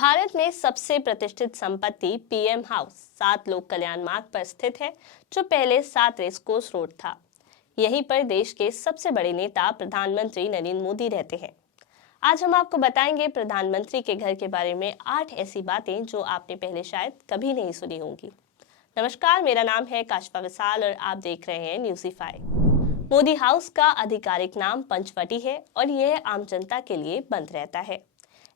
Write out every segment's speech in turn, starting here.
भारत में सबसे प्रतिष्ठित संपत्ति पीएम हाउस 7 लोक कल्याण मार्ग पर स्थित है, जो पहले 7 रेस कोर्स रोड था। यहीं पर देश के सबसे बड़े नेता प्रधानमंत्री नरेंद्र मोदी रहते हैं। आज हम आपको बताएंगे प्रधानमंत्री के घर के बारे में 8 ऐसी बातें जो आपने पहले शायद कभी नहीं सुनी होंगी। नमस्कार, मेरा नाम है काशफा विशाल और आप देख रहे हैं न्यूज़ीफाई। मोदी हाउस का आधिकारिक नाम पंचवटी है और यह आम जनता के लिए बंद रहता है।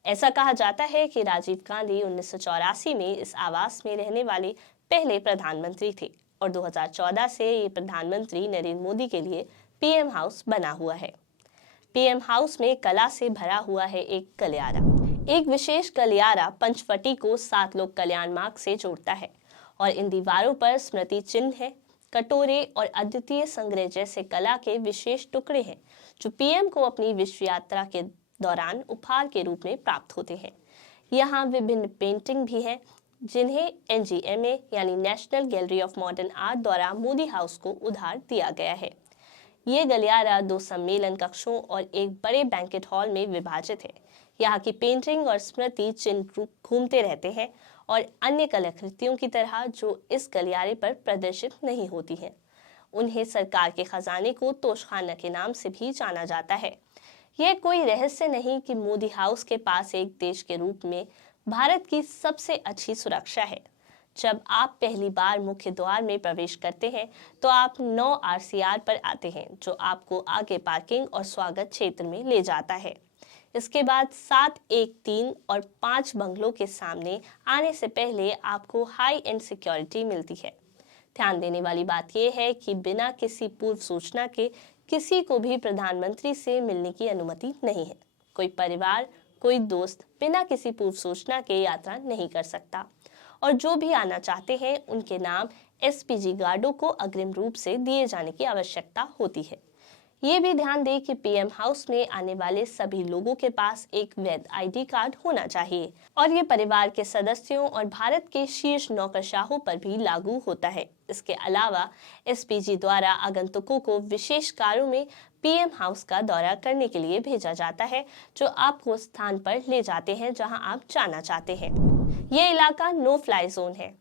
ऐसा कहा जाता है कि राजीव गांधी 1984 में इस आवास में रहने वाले पहले प्रधानमंत्री थे और 2014 से ये प्रधानमंत्री नरेंद्र मोदी के लिए पीएम हाउस बना हुआ है। पीएम हाउस में कला से भरा हुआ है एक गलियारा। एक विशेष गलियारा पंचवटी को 7 लोक कल्याण मार्ग से जोड़ता है और इन दीवारों पर स्मृति चिन्ह है, कटोरे और अद्वितीय संग्रह जैसे कला के विशेष टुकड़े हैं जो पीएम को अपनी विश्व यात्रा के दौरान उपहार के रूप में प्राप्त होते हैं। यहाँ विभिन्न पेंटिंग भी हैं जिन्हें एनजीएमए यानी national gallery of modern art द्वारा मोदी हाउस को उधार दिया गया है। ये गलियारा 2 सम्मेलन कक्षों और एक बड़े बैंकेट हॉल में विभाजित है। यहाँ की पेंटिंग और स्मृति चिन्ह घूमते रहते हैं और अन्य कलाकृतियों की तरह जो इस गलियारे पर प्रदर्शित नहीं होती हैं। उन्हें सरकार के खजाने को तोशखाना के नाम से भी जाना जाता है। यह कोई रहस्य नहीं कि मोदी हाउस के पास एक देश के रूप में भारत की सबसे अच्छी सुरक्षा है। जब आप पहली बार मुख्य द्वार में प्रवेश करते हैं तो आप 9 आरसीआर पर आते हैं, जो आपको आगे पार्किंग और स्वागत क्षेत्र में ले जाता है। इसके बाद 7, 1, 3 और 5 बंगलों के सामने आने से पहले आपको हाई एंड सिक्योरिटी मिलती है। ध्यान देने वाली बात यह है कि बिना किसी पूर्व सूचना के किसी को भी प्रधानमंत्री से मिलने की अनुमति नहीं है। कोई परिवार, कोई दोस्त बिना किसी पूर्व सूचना के यात्रा नहीं कर सकता और जो भी आना चाहते हैं उनके नाम एसपीजी गार्डों को अग्रिम रूप से दिए जाने की आवश्यकता होती है। ये भी ध्यान दें कि पीएम हाउस में आने वाले सभी लोगों के पास एक वैध आईडी कार्ड होना चाहिए और ये परिवार के सदस्यों और भारत के शीर्ष नौकरशाहों पर भी लागू होता है। इसके अलावा एसपीजी द्वारा आगंतुकों को विशेष कारों में पीएम हाउस का दौरा करने के लिए भेजा जाता है, जो आपको स्थान पर ले जाते हैं जहां आप जाना चाहते हैं। ये इलाका नो फ्लाई जोन है।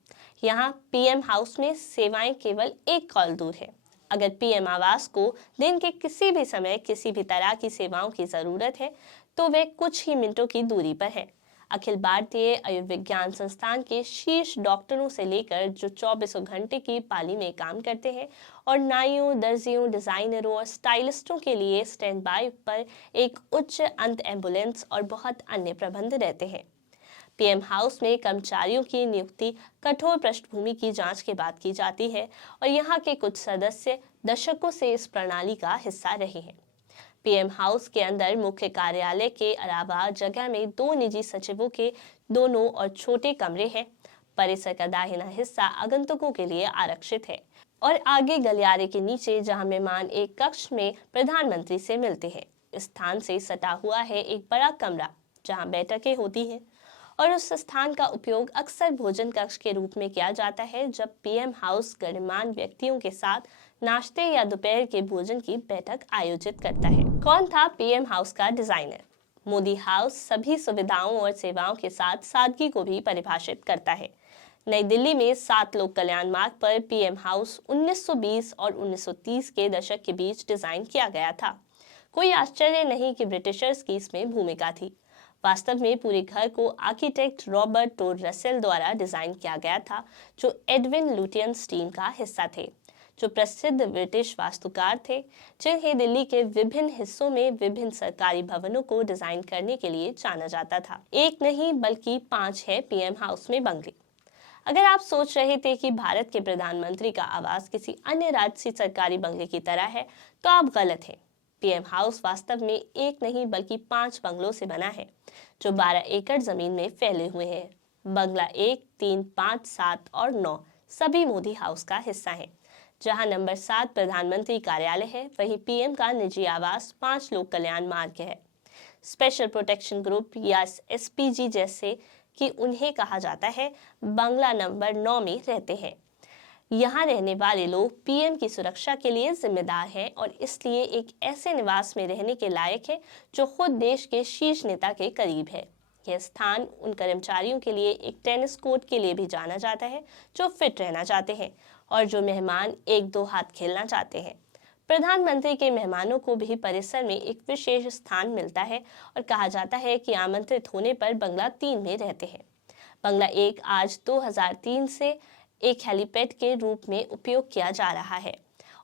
यहाँ पीएम हाउस में सेवाएं केवल 1 कॉल दूर है। अगर पीएम आवास को दिन के किसी भी समय किसी भी तरह की सेवाओं की जरूरत है तो वे कुछ ही मिनटों की दूरी पर है। अखिल भारतीय आयुर्विज्ञान संस्थान के शीर्ष डॉक्टरों से लेकर जो 24 घंटे की पाली में काम करते हैं और नाइयों, दर्जियों, डिजाइनरों और स्टाइलिस्टों के लिए स्टैंड बाय पर एक उच्च अंत एम्बुलेंस और बहुत अन्य प्रबंध रहते हैं। पीएम हाउस में कर्मचारियों की नियुक्ति कठोर पृष्ठभूमि की जांच के बाद की जाती है और यहाँ के कुछ सदस्य दशकों से इस प्रणाली का हिस्सा रहे हैं। पीएम हाउस के अंदर मुख्य कार्यालय के अलावा जगह में 2 निजी सचिवों के दोनों और छोटे कमरे हैं। परिसर का दाहिना हिस्सा आगंतुकों के लिए आरक्षित है और आगे गलियारे के नीचे जहां मेहमान एक कक्ष में प्रधानमंत्री से मिलते हैं, इस स्थान से सटा हुआ है एक बड़ा कमरा जहां बैठकें होती हैं और उस स्थान का उपयोग अक्सर भोजन कक्ष के रूप में किया जाता है जब पीएम हाउस गणमान्य व्यक्तियों के साथ नाश्ते या दोपहर के भोजन की बैठक आयोजित करता है। कौन था पीएम हाउस का डिजाइनर? मोदी हाउस सभी सुविधाओं और सेवाओं के साथ सादगी को भी परिभाषित करता है। नई दिल्ली में 7 लोक कल्याण मार्ग पर पीएम हाउस 1920 और 1930 के दशक के बीच डिजाइन किया गया था। कोई आश्चर्य नहीं कि ब्रिटिशर्स की इसमें भूमिका थी। वास्तव में पूरे घर को आर्किटेक्ट रॉबर्ट टोड रसेल द्वारा डिजाइन किया गया था, जो एडविन लुटियंस टीम का हिस्सा थे, जो प्रसिद्ध ब्रिटिश वास्तुकार थे जिन्हें दिल्ली के विभिन्न हिस्सों में विभिन्न सरकारी भवनों को डिजाइन करने के लिए जाना जाता था। 1 नहीं बल्कि 5 है पीएम हाउस में बंगले। अगर आप सोच रहे थे कि भारत के प्रधानमंत्री का आवास किसी अन्य राज्य से सरकारी बंगले की तरह है तो आप गलत हैं। पीएम हाउस वास्तव में 1 नहीं बल्कि 5 बंगलों से बना है जो 12 एकड़ जमीन में फैले हुए हैं। बंगला 1, 3, 5, 7 और 9 सभी मोदी हाउस का हिस्सा हैं। जहां नंबर 7 प्रधानमंत्री कार्यालय है, वहीं पीएम का निजी आवास 5 लोक कल्याण मार्ग है। स्पेशल प्रोटेक्शन ग्रुप या एसपीजी जैसे कि उन्हें कहा जाता है, बंगला नंबर 9 में रहते हैं। यहाँ रहने वाले लोग पीएम की सुरक्षा के लिए जिम्मेदार हैं और इसलिए एक ऐसे निवास में रहने के लायक है जो खुद देश के शीर्ष नेता के करीब है। यह स्थान उन कर्मचारियों के लिए एक टेनिस कोर्ट के लिए भी जाना जाता है जो फिट रहना चाहते हैं और जो मेहमान एक दो हाथ खेलना चाहते हैं। प्रधानमंत्री के मेहमानों को भी परिसर में एक विशेष स्थान मिलता है और कहा जाता है कि आमंत्रित होने पर बंगला 3 में रहते हैं। बंगला 1 आज 2003 से एक हेलीपैड के रूप में उपयोग किया जा रहा है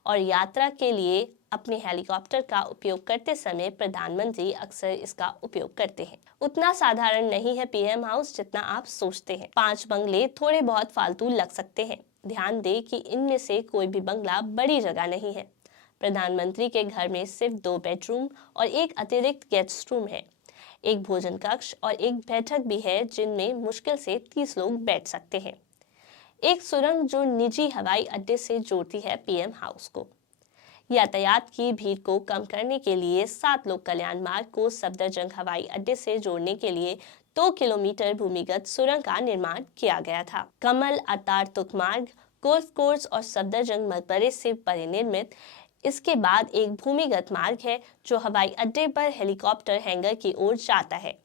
और यात्रा के लिए अपने हेलीकॉप्टर का उपयोग करते समय प्रधानमंत्री अक्सर इसका उपयोग करते हैं। उतना साधारण नहीं है पीएम हाउस जितना आप सोचते हैं। 5 बंगले थोड़े बहुत फालतू लग सकते हैं। ध्यान दें कि इनमें से कोई भी बंगला बड़ी जगह नहीं है। प्रधानमंत्री के घर में सिर्फ 2 बेडरूम और एक अतिरिक्त गेस्ट रूम है। एक भोजन कक्ष और एक बैठक भी है जिनमें मुश्किल से 30 लोग बैठ सकते हैं। एक सुरंग जो निजी हवाई अड्डे से जोड़ती है पीएम हाउस को। यातायात की भीड़ को कम करने के लिए 7 लोक कल्याण मार्ग को सफदरजंग हवाई अड्डे से जोड़ने के लिए 2 किलोमीटर भूमिगत सुरंग का निर्माण किया गया था। कमल अतारतुक मार्ग गोल्फ कोर्स और सफदरजंग मकबरे से परिनिर्मित इसके बाद एक भूमिगत मार्ग है जो हवाई अड्डे पर हेलीकॉप्टर हैंगर की ओर जाता है।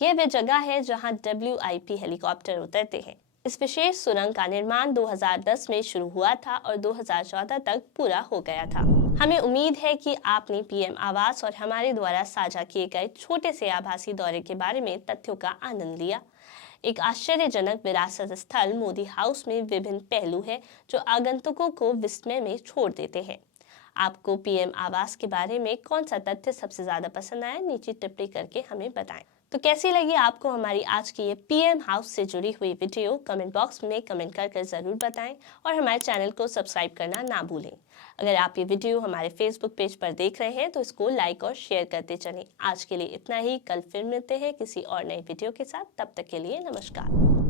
यह वह जगह है जहां WIP हेलीकॉप्टर उतरते हैं। इस विशेष सुरंग का निर्माण 2010 में शुरू हुआ था और 2014 तक पूरा हो गया था। हमें उम्मीद है कि आपने पीएम आवास और हमारे द्वारा साझा किए गए छोटे से आभासी दौरे के बारे में तथ्यों का आनंद लिया। एक आश्चर्यजनक विरासत स्थल मोदी हाउस में विभिन्न पहलू है जो आगंतुकों को विस्मय में छोड़ देते हैं। आपको पीएम आवास के बारे में कौन सा तथ्य सबसे ज्यादा पसंद आया, नीचे टिप्पणी करके हमें बताएं। तो कैसी लगी आपको हमारी आज की ये पीएम हाउस से जुड़ी हुई वीडियो, कमेंट बॉक्स में कमेंट कर जरूर बताएं और हमारे चैनल को सब्सक्राइब करना ना भूलें। अगर आप ये वीडियो हमारे फेसबुक पेज पर देख रहे हैं तो इसको लाइक और शेयर करते चलें। आज के लिए इतना ही, कल फिर मिलते हैं किसी और नई वीडियो के साथ। तब तक के लिए नमस्कार।